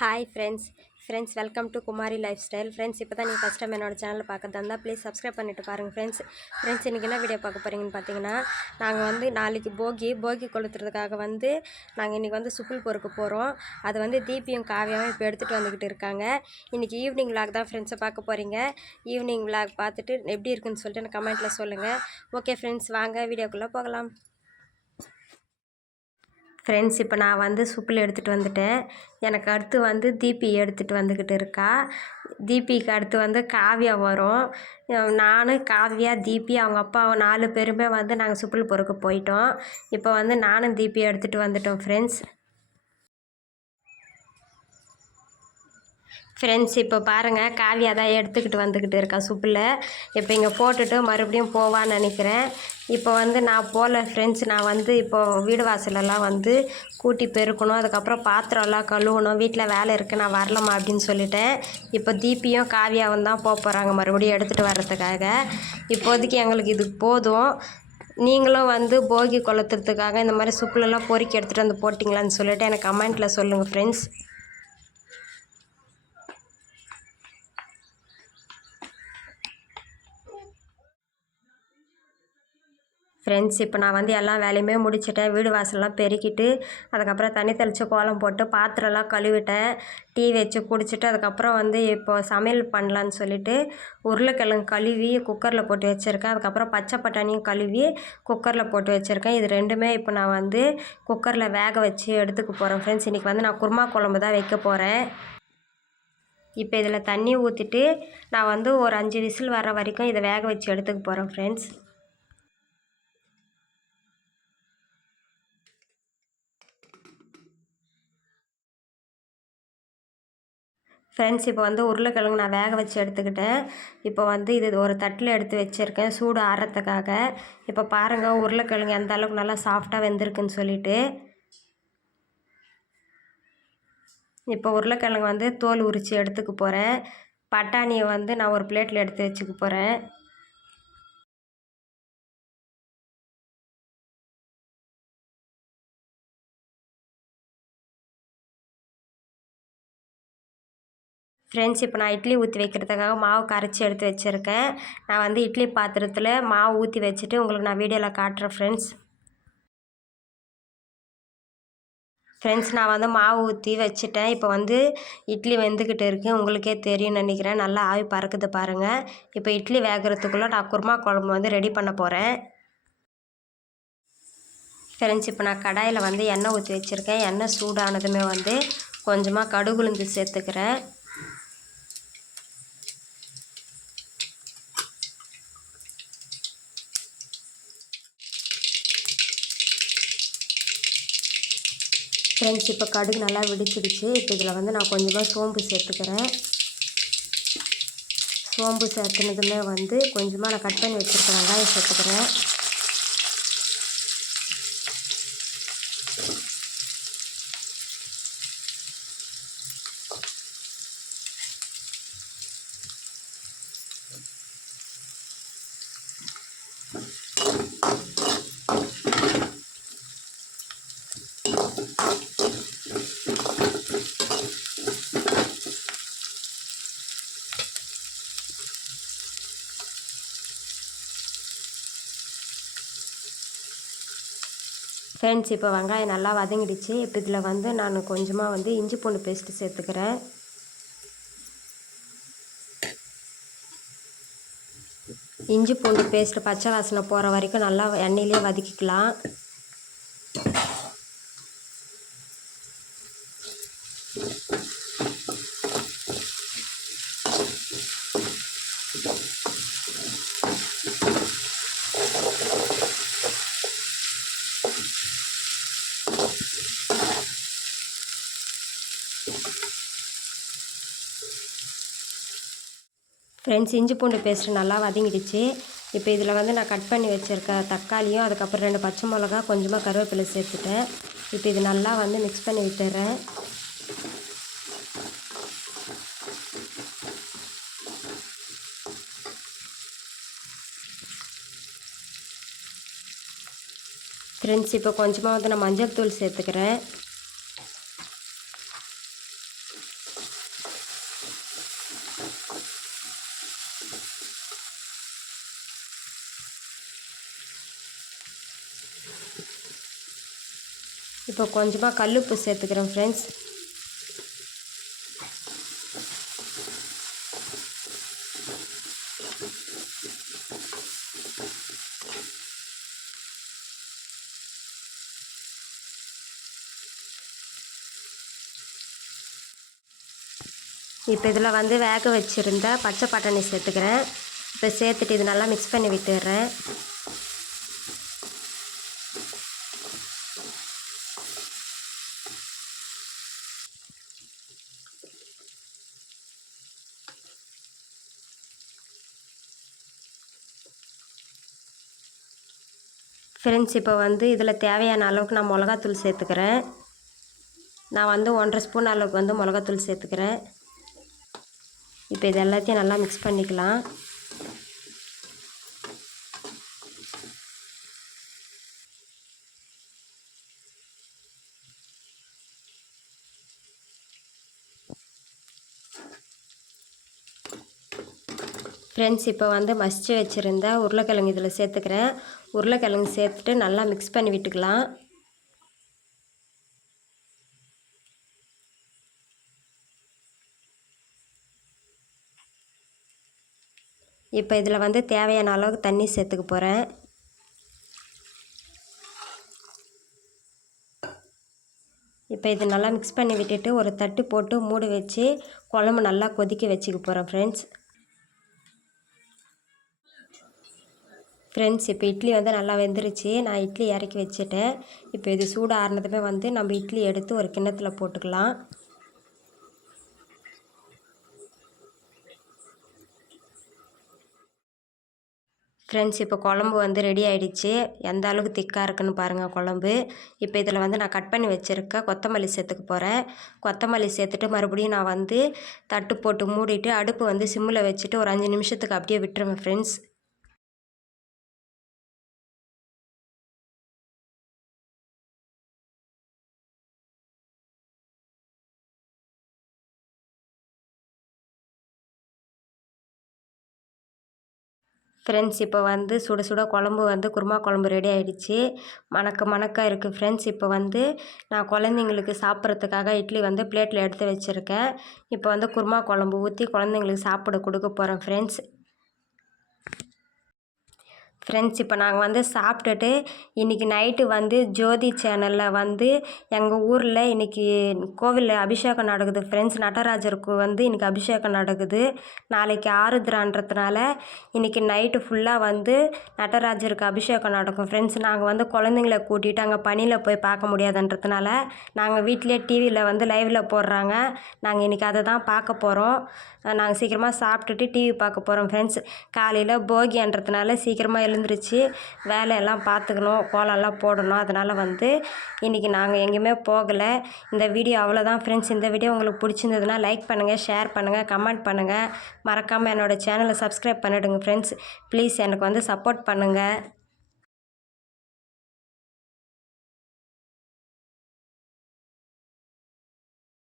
Hi friends welcome to Kumari life style. Friends இப்போ தான் நீங்கள் ஃபஸ்ட் டைம் என்னோடய சேனலில் பார்க்கறதா இருந்தால் ப்ளீஸ் சப்ஸ்கிரைப் பண்ணிவிட்டு பாருங்கள் ஃப்ரெண்ட்ஸ் இன்றைக்கி என்ன வீடியோ பார்க்க போகிறீங்கன்னு பார்த்தீங்கன்னா, நாங்கள் வந்து நாளைக்கு போகி கொளுத்துறதுக்காக வந்து நாங்கள் இன்றைக்கி வந்து சுப்புல் பொறுக்க போகிறோம். அது வந்து தீபியும் காவியாவும் இப்போ எடுத்துகிட்டு வந்துக்கிட்டு இருக்காங்க. இன்றைக்கி ஈவினிங் விளாக் தான் ஃப்ரெண்ட்ஸை பார்க்க போகிறீங்க. ஈவினிங் விளாக் பார்த்துட்டு எப்படி இருக்குன்னு சொல்லிட்டு எனக்கு கமெண்ட்டில் சொல்லுங்கள். ஓகே ஃப்ரெண்ட்ஸ், வாங்க வீடியோக்குள்ளே போகலாம். ஃப்ரெண்ட்ஸ் இப்போ நான் வந்து சுப்பில் எடுத்துகிட்டு வந்துட்டேன். எனக்கு அடுத்து வந்து தீபி எடுத்துகிட்டு வந்துக்கிட்டு இருக்கா. தீபிக்கு அடுத்து வந்து காவியா வரும். நான், காவியா, தீபி, அவங்க அப்பா 4 பேருமே வந்து நாங்கள் சுப்பில் பொறுக்க போயிட்டோம். இப்போ வந்து நானும் தீபி எடுத்துகிட்டு வந்துட்டோம் ஃப்ரெண்ட்ஸ் இப்போ பாருங்கள், காவியா தான் எடுத்துக்கிட்டு வந்துக்கிட்டு இருக்கா சுப்பில். இப்போ இங்கே போட்டுட்டு மறுபடியும் போவான்னு நினைக்கிறேன். இப்போ வந்து நான் போகல ஃப்ரெண்ட்ஸ். நான் வந்து இப்போது வீடு வாசலெல்லாம் வந்து கூட்டி பெருக்கணும், அதுக்கப்புறம் பாத்திரம்லாம் கழுவணும், வீட்டில் வேலை இருக்குது, நான் வரலம்மா அப்படின்னு சொல்லிட்டேன். இப்போ தீபியும் காவியாவும் தான் போகிறாங்க மறுபடியும் எடுத்துகிட்டு வர்றதுக்காக. இப்போதைக்கு எங்களுக்கு இது போதும். நீங்களும் வந்து போகி கொளுத்துறதுக்காக இந்த மாதிரி சுப்புலெல்லாம் பொறுக்கி எடுத்துகிட்டு வந்து போட்டிங்களான்னு சொல்லிட்டு எனக்கு கமெண்ட்டில் சொல்லுங்கள் ஃப்ரெண்ட்ஸ். ஃப்ரெண்ட்ஸ் இப்போ நான் வந்து எல்லா வேலையுமே முடிச்சிட்டேன். வீடு வாசலெலாம் பெருக்கிட்டு, அதுக்கப்புறம் தண்ணி தெளித்து கோலம் போட்டு பாத்திரம்லாம் கழுவிட்டேன். டீ வச்சு குடிச்சிட்டு அதுக்கப்புறம் வந்து இப்போது சமையல் பண்ணலான்னு சொல்லிவிட்டு உருளைக்கிழங்கு கழுவி குக்கரில் போட்டு வச்சுருக்கேன். அதுக்கப்புறம் பச்சை பட்டாணியும் கழுவி குக்கரில் போட்டு வச்சுருக்கேன். இது ரெண்டுமே இப்போ நான் வந்து குக்கரில் வேக வச்சு எடுத்துக்க போகிறேன் ஃப்ரெண்ட்ஸ். இன்றைக்கி வந்து நான் குருமா குழம்பு தான் வைக்க போகிறேன். இப்போ இதில் தண்ணி ஊற்றிட்டு நான் வந்து ஒரு 5 விசில் வர வரைக்கும் இதை வேக வச்சு எடுத்துக்க போகிறேன் ஃப்ரெண்ட்ஸ். ஃப்ரெண்ட்ஸ் இப்போ வந்து உருளைக்கிழங்கு நான் வேக வச்சு எடுத்துக்கிட்டேன். இப்போ வந்து இது ஒரு தட்டில் எடுத்து வச்சுருக்கேன் சூடு ஆறுறதுக்காக. இப்போ பாருங்கள் உருளைக்கிழங்கு எந்த அளவுக்கு நல்லா சாஃப்டாக வெந்திருக்குன்னு சொல்லிட்டு. இப்போ உருளைக்கிழங்கு வந்து தோல் உரித்து எடுத்துக்க போகிறேன். பட்டாணியை வந்து நான் ஒரு பிளேட்டில் எடுத்து வச்சுக்க போகிறேன். ஃப்ரெண்ட்ஸ் இப்போ நான் இட்லி ஊற்றி வைக்கிறதுக்காக மாவு கரைச்சி எடுத்து வச்சுருக்கேன். நான் வந்து இட்லி பாத்திரத்தில் மாவு ஊற்றி வச்சுட்டு உங்களுக்கு நான் வீடியோவில் காட்டுறேன் ஃப்ரெண்ட்ஸ் நான் வந்து மாவு ஊற்றி வச்சுட்டேன். இப்போ வந்து இட்லி வெந்துக்கிட்டு இருக்குது, உங்களுக்கே தெரியும்னு நினைக்கிறேன். நல்லா ஆவி பறக்குது பாருங்கள். இப்போ இட்லி வேகிறதுக்குள்ளே நான் குருமா குழம்பு வந்து ரெடி பண்ண போகிறேன். ஃப்ரெண்ட்ஸ் இப்போ நான் கடாயில் வந்து எண்ணெய் ஊற்றி வச்சுருக்கேன். எண்ணெய் சூடானதுமே வந்து கொஞ்சமாக கடுகு உளுந்து சேர்த்துக்கிறேன். ஃப்ரெண்ட்ஸ் இப்போ கடுகு நல்லா வெடிச்சிடுச்சு. இப்போ இதில் வந்து நான் கொஞ்சமாக சோம்பு சேர்த்துக்கிறேன். சோம்பு சேர்த்துனதுமே வந்து கொஞ்சமாக நான் கட் பண்ணி வச்சுருக்க வெங்காயம் சேர்த்துக்கிறேன். ஃப்ரெண்ட்ஸ் இப்போ வெங்காயம் நல்லா வதங்கிடுச்சு. இப்போ இதில் வந்து நான் கொஞ்சமாக வந்து இஞ்சி பூண்டு பேஸ்ட்டு சேர்த்துக்கிறேன். இஞ்சி பூண்டு பேஸ்ட்டு பச்சை வாசனை போகிற வரைக்கும் நல்லா எண்ணெயிலே வதக்கிக்கலாம். ஃப்ரெண்ட்ஸ் இஞ்சி பூண்டு பேஸ்ட்டு நல்லா வதங்கிடுச்சு. இப்போ இதில் வந்து நான் கட் பண்ணி வச்சுருக்க தக்காளியும் அதுக்கப்புறம் 2 பச்சை மிளகா கொஞ்சமாக கருவேப்பிலை சேர்த்துட்டேன். இப்போ இது நல்லா வந்து மிக்ஸ் பண்ணி விட்டுறேன். ஃப்ரெண்ட்ஸ் இப்போ கொஞ்சமாக வந்து நான் மஞ்சள் தூள் சேர்த்துக்கிறேன். இப்போ கொஞ்சமாக கல்லுப்பு சேர்த்துக்கிறேன் ஃப்ரெண்ட்ஸ். இப்போ இதில் வந்து வேக வச்சுருந்த பச்சை பட்டாணி சேர்த்துக்கிறேன். இப்போ சேர்த்துட்டு இது நல்லா மிக்ஸ் பண்ணி விட்டுடுறேன். ஃப்ரெண்ட்ஸ், இப்போ வந்து இதில் தேவையான அளவுக்கு நான் மிளகாத்தூள் சேர்த்துக்கிறேன். நான் வந்து 1.5 ஸ்பூன் அளவுக்கு வந்து மிளகாத்தூள் சேர்த்துக்கிறேன். இப்போ இது எல்லாத்தையும் நல்லா மிக்ஸ் பண்ணிக்கலாம். ஃப்ரெண்ட்ஸ், இப்போ வந்து மசிச்சு வச்சுருந்த உருளைக்கிழங்கு இதில் சேர்த்துக்கிறேன். உருளைக்கிழங்கு சேர்த்துட்டு நல்லா மிக்ஸ் பண்ணி விட்டுக்கலாம். இப்போ இதில் வந்து தேவையான அளவுக்கு தண்ணி சேர்த்துக்க போகிறேன். இப்போ இது நல்லா மிக்ஸ் பண்ணி விட்டுட்டு ஒரு தட்டு போட்டு மூடி வச்சு குழம்பு நல்லா கொதிக்க வச்சுக்க போகிறேன் ஃப்ரெண்ட்ஸ். இப்போ இட்லி வந்து நல்லா வெந்துருச்சு. நான் இட்லி இறக்கி வச்சுட்டேன். இப்போ இது சூடு ஆறுனதுமே வந்து நம்ம இட்லி எடுத்து ஒரு கிண்ணத்தில் போட்டுக்கலாம். ஃப்ரெண்ட்ஸ், இப்போ குழம்பு வந்து ரெடி ஆகிடுச்சு. எந்த அளவுக்கு திக்காக இருக்குன்னு பாருங்கள் குழம்பு. இப்போ இதில் வந்து நான் கட் பண்ணி வச்சுருக்க கொத்தமல்லி சேர்த்துக்க போகிறேன். கொத்தமல்லி சேர்த்துட்டு மறுபடியும் நான் வந்து தட்டு போட்டு மூடிட்டு அடுப்பு வந்து சிம்மில் வச்சுட்டு ஒரு 5 நிமிஷத்துக்கு அப்படியே விட்டுருவேன் ஃப்ரெண்ட்ஸ். ஃப்ரெண்ட்ஸ், இப்போ வந்து சுட சுட குழம்பு வந்து குருமா குழம்பு ரெடி ஆகிடுச்சு. மணக்க மணக்க இருக்குது ஃப்ரெண்ட்ஸ். இப்போ வந்து நான் குழந்தைங்களுக்கு சாப்பிட்றதுக்காக இட்லி வந்து பிளேட்டில் எடுத்து வச்சுருக்கேன். இப்போ வந்து குருமா குழம்பு ஊற்றி குழந்தைங்களுக்கு சாப்பிட கொடுக்க போகிறேன் ஃப்ரெண்ட்ஸ். இப்போ நாங்கள் வந்து சாப்பிட்டுட்டு இன்றைக்கி நைட்டு வந்து ஜோதி சேனலில் வந்து எங்கள் ஊரில் இன்றைக்கி கோவிலில் அபிஷேகம் நடக்குது ஃப்ரெண்ட்ஸ். நடராஜருக்கு வந்து இன்றைக்கி அபிஷேகம் நடக்குது. நாளைக்கு ஆருத்ரான்றதுனால இன்றைக்கி நைட்டு ஃபுல்லாக வந்து நடராஜருக்கு அபிஷேகம் நடக்கும் ஃப்ரெண்ட்ஸ். நாங்கள் வந்து குழந்தைங்கள கூட்டிகிட்டு அங்கே பனியில் போய் பார்க்க முடியாதுன்றதுனால நாங்கள் வீட்டிலே டிவியில் வந்து லைவில் போடுறாங்க. நாங்கள் இன்றைக்கி அதை தான் பார்க்க போகிறோம். நாங்கள் சீக்கிரமாக சாப்பிட்டுட்டு டிவி பார்க்க போகிறோம் ஃப்ரெண்ட்ஸ். காலையில் போகின்றதுனால சீக்கிரமாக எழுந்திரிச்சு வேலையெல்லாம் பார்த்துக்கணும், கோலம்லாம் போடணும். அதனால் வந்து இன்றைக்கி நாங்கள் எங்கேயுமே போகலை. இந்த வீடியோ அவ்வளோதான் ஃப்ரெண்ட்ஸ். இந்த வீடியோ உங்களுக்கு பிடிச்சிருந்ததுன்னா லைக் பண்ணுங்கள், ஷேர் பண்ணுங்கள், கமெண்ட் பண்ணுங்கள். மறக்காமல் என்னோடய சேனலை சப்ஸ்கிரைப் பண்ணிவிடுங்க ஃப்ரெண்ட்ஸ். ப்ளீஸ் எனக்கு வந்து சப்போர்ட் பண்ணுங்கள்.